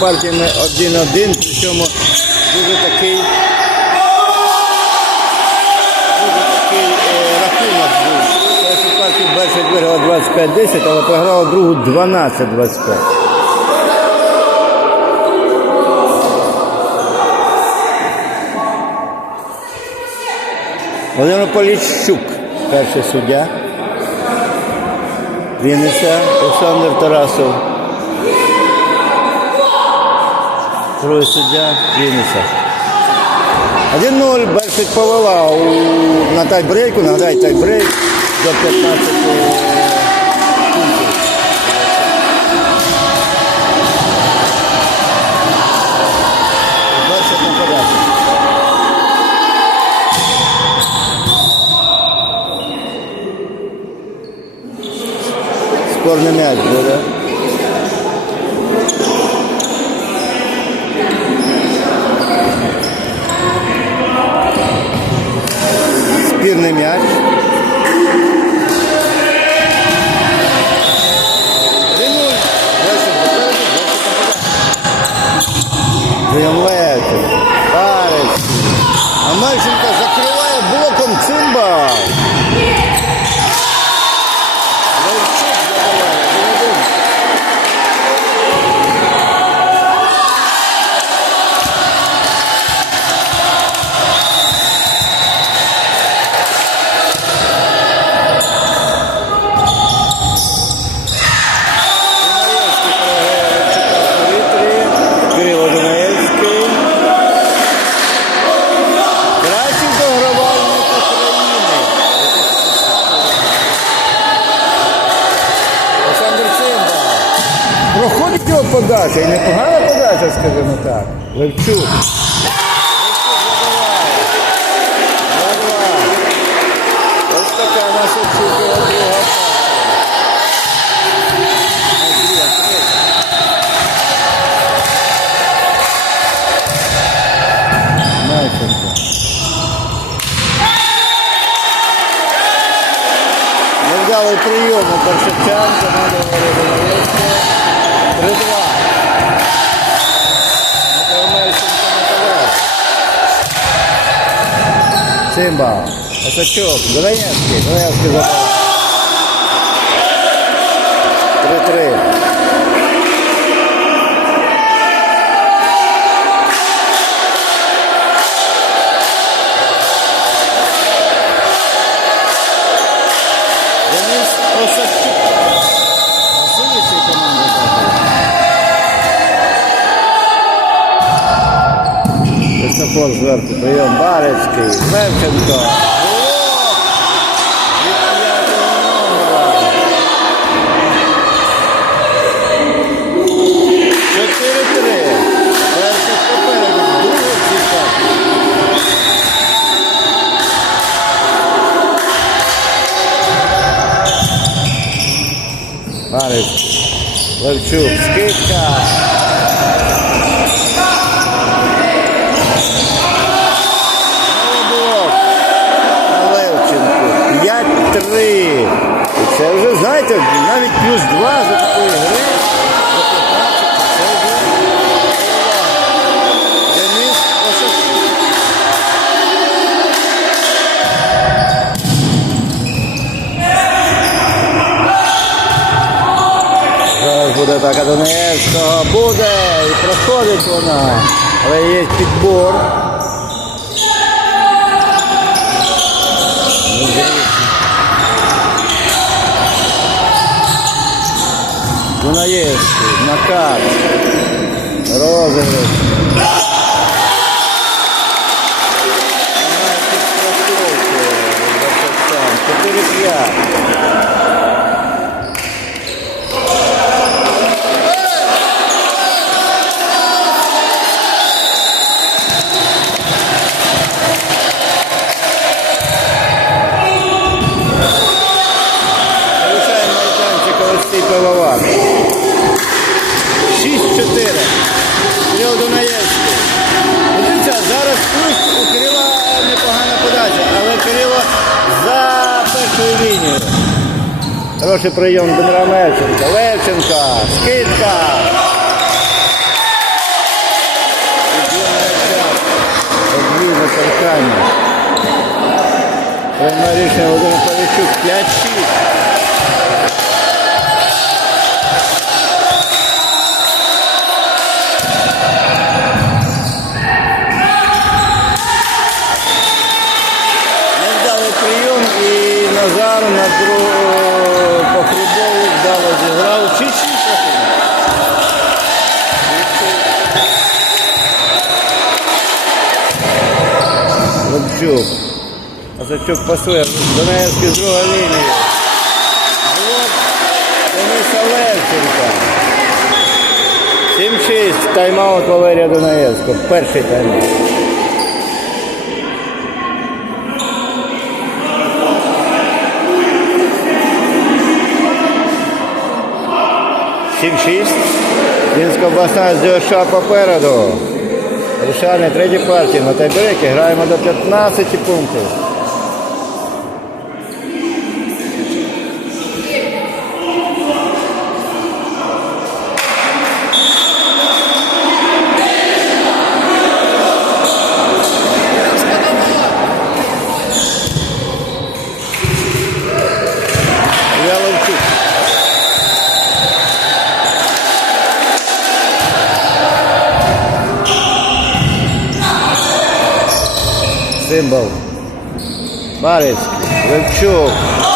Партіями 1-1, причому дуже такий. Дуже такий е, рахунок був. Першу партію Бершик виграла 25-10, але програла другу 12-25. Володимир Поліщук, перший суддя. Вінниця, Олександр Тарасов. Другий суддя Вінниця. 1-0 Бершик повела у, на тайбрейку, нагадай тайбрейк до 15 пунктів. Бершик на подачу. Спорний м'яч буде. А подача, і непогана подача, скажімо так. Левчук. Левчук забиває. 2-2. Ось така наша чудова друга. Невдалий прийом у Першичан, команда говорила チェンバー。私今日、ドラ目やって、5代目やって。Так. Зверху. Прийом Барецький. Левченко. Блок! Від знаєте, навіть плюс 2 за такої гри. За 15. Це вже перевага. Денис Осадчук. Зараз буде атака Донецького. Буде і проходить вона. Але є підбор. Дунаєвський, накат. Розіграш. Немає підстраховки. Перший прийом Дмитра Левченка. Левченка. Скидка. Приймає рішення Володимир Павлічук. 5-6. Назар на другу Лобчук. Осадчук пасує. Донецький з другої лінії. Дениса Левченка. 7-6. Тайм-аут Валерія Донаєвського. Перший тайм-аут. Сім шість. Вінська обласна з ДШ попереду. Рішальний третій партії на тайбреки. Граємо до 15 пунктів. Барицький. Левчук.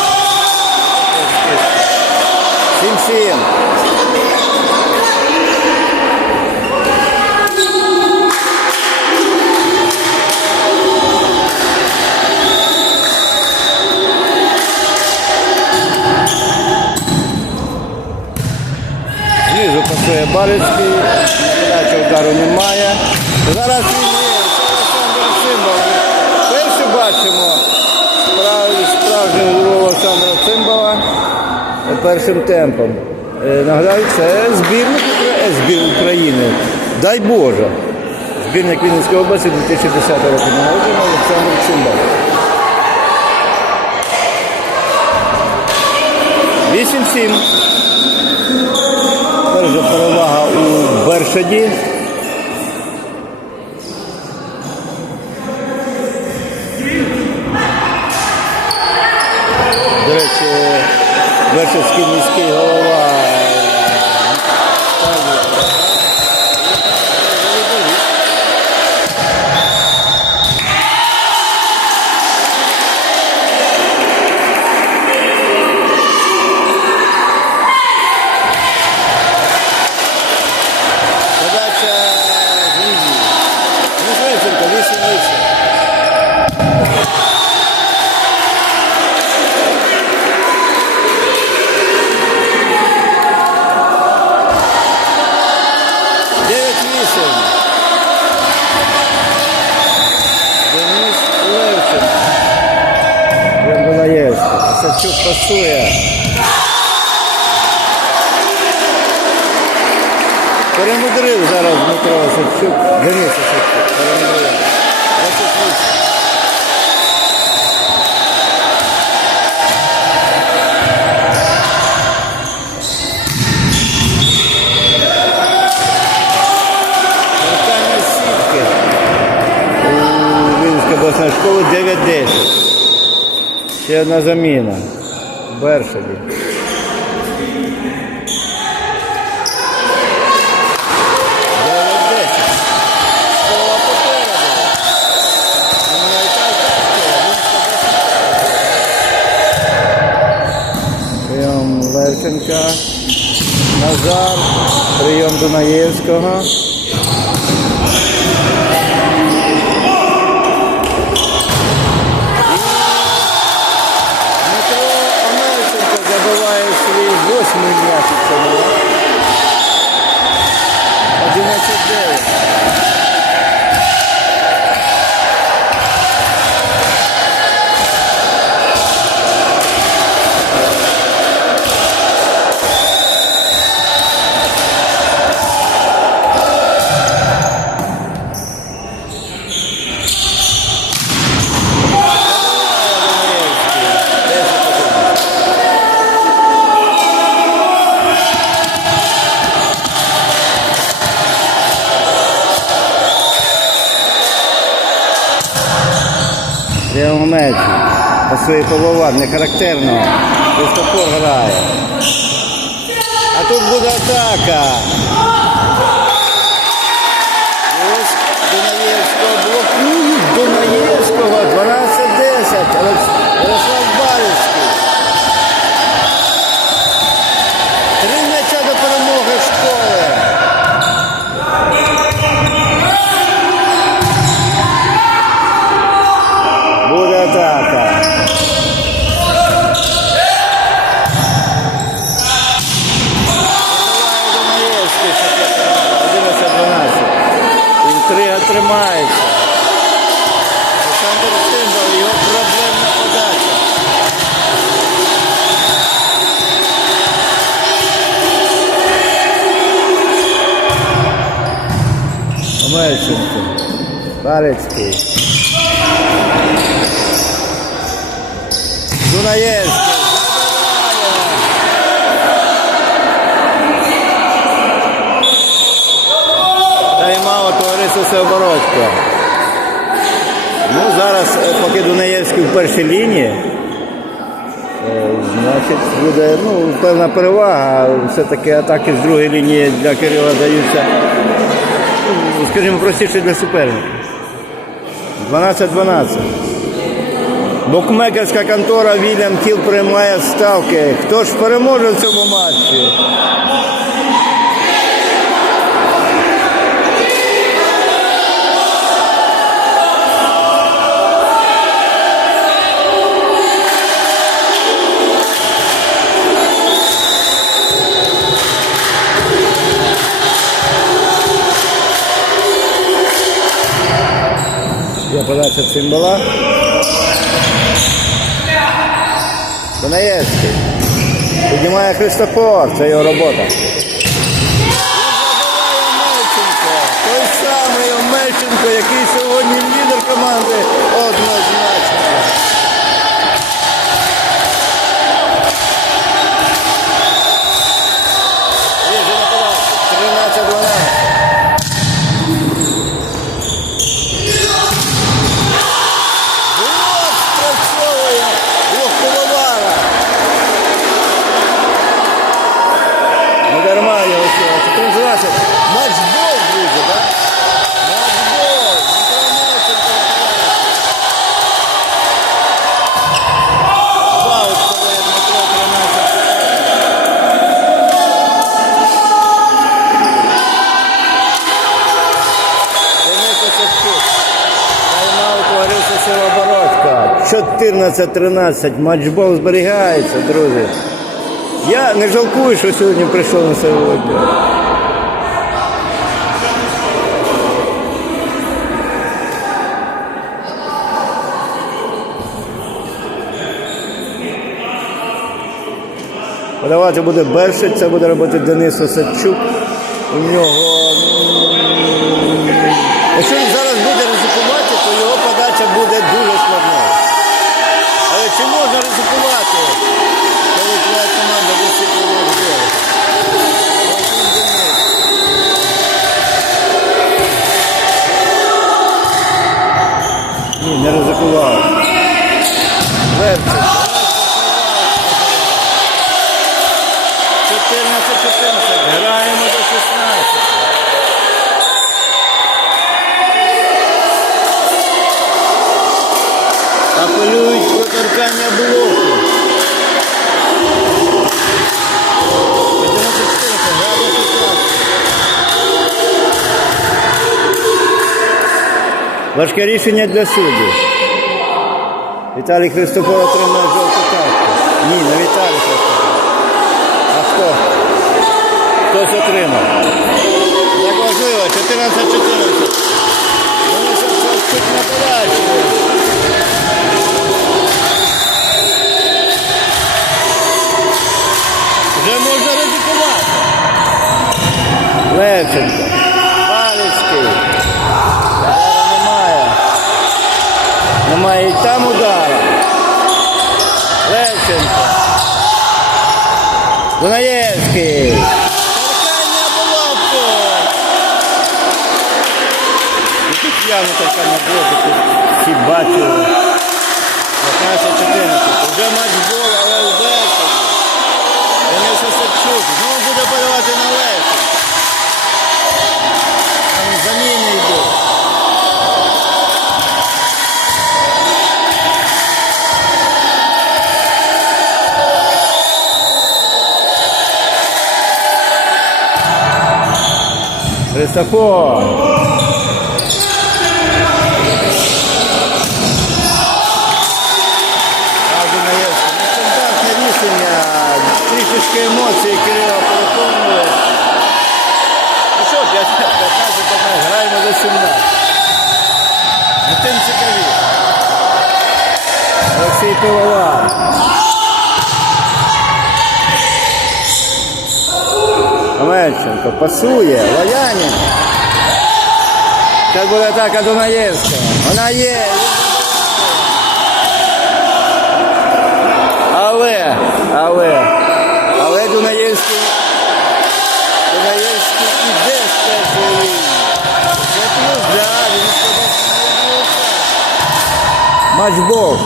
Першим темпом. Е, Нагадаю, це збірник е, збір України. Дай Боже. Збірник Вінницької області 2010 року народження Олександр Цимбал. 8-7. Перша перевага у Бершаді. Янголаєвський. Савчук пасує. Перемудрив зараз Дмитро Савчук. Денис Савчук. Перемудрив. 28. Вертання сітки. Вінської обласної школи 9-10. Ще одна заміна. Бершаді. Дев'ять десять. Школа попереду. Вона і так школа. Вінська обласна. Прийом Левченка. Назар. Прийом Дунаєвського. Дмитро Омельченко забиває свій восьмий м'яч у цьому році. 11-9. Мечі. По своїй пововар, не характерно. Христофор грає. А тут буде атака. Барецький. Дунаєвський. Тайм-аут товариство Всеоборотько. Ну, зараз, е, поки Дунаєвський в першій лінії, е, значить, буде ну, певна перевага. Все-таки атаки з другої лінії для Кирила даються, скажімо, простіше для суперника. 12-12. Букмекерська контора Вільям Кіл приймає ставки. Хто ж переможе в цьому матчі? Подача цимбала. Донаєвський. Піднімає Христофор, це його робота. Той самий Омельченко, який сьогодні 14-13. Матчбол зберігається, друзі. Я не жалкую, що сьогодні прийшов на сьогодні. Подавати буде Бершик, це буде робити Денис Осадчук. У нього. Якщо він зараз буде Не ризикував. Левчик. Важке рішення для суддів. Віталій Христофор отримав жовту картку. Ні, не Віталій Христофор. А хто? Хтось отримав. Так важливо, 14-14. Вони ще чуть на подачі. Вже можна ризикувати. Левченко. Палицький. Удара немає. Немає і там удара. Левченко. Дунаєвський. Торкання блоку. І тут явно торкання блоку. Тут всі бачили. Вже матч був, але в Беркові. Денис Осадчук знову буде подавати на Лещенка. Наєвська. Нестандартне рішення. Трішечки емоції Кирила переповнили. Ну що, 15-15, граємо за 17. Ну тим цікавіше. Олексій Пивовар. Омельченко пасує. Лоянін. Зараз буде атака Дунаєвського. Вона є. Але, але, але Дунаєвський, Дунаєвський іде з першої лінії. Це Матчбол.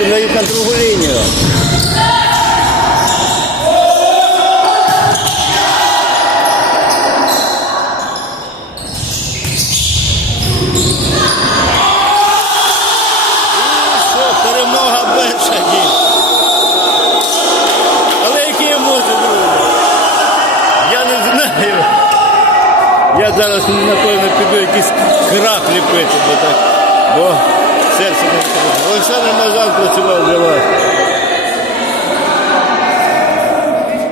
Дунаєвський дають на другу лінію.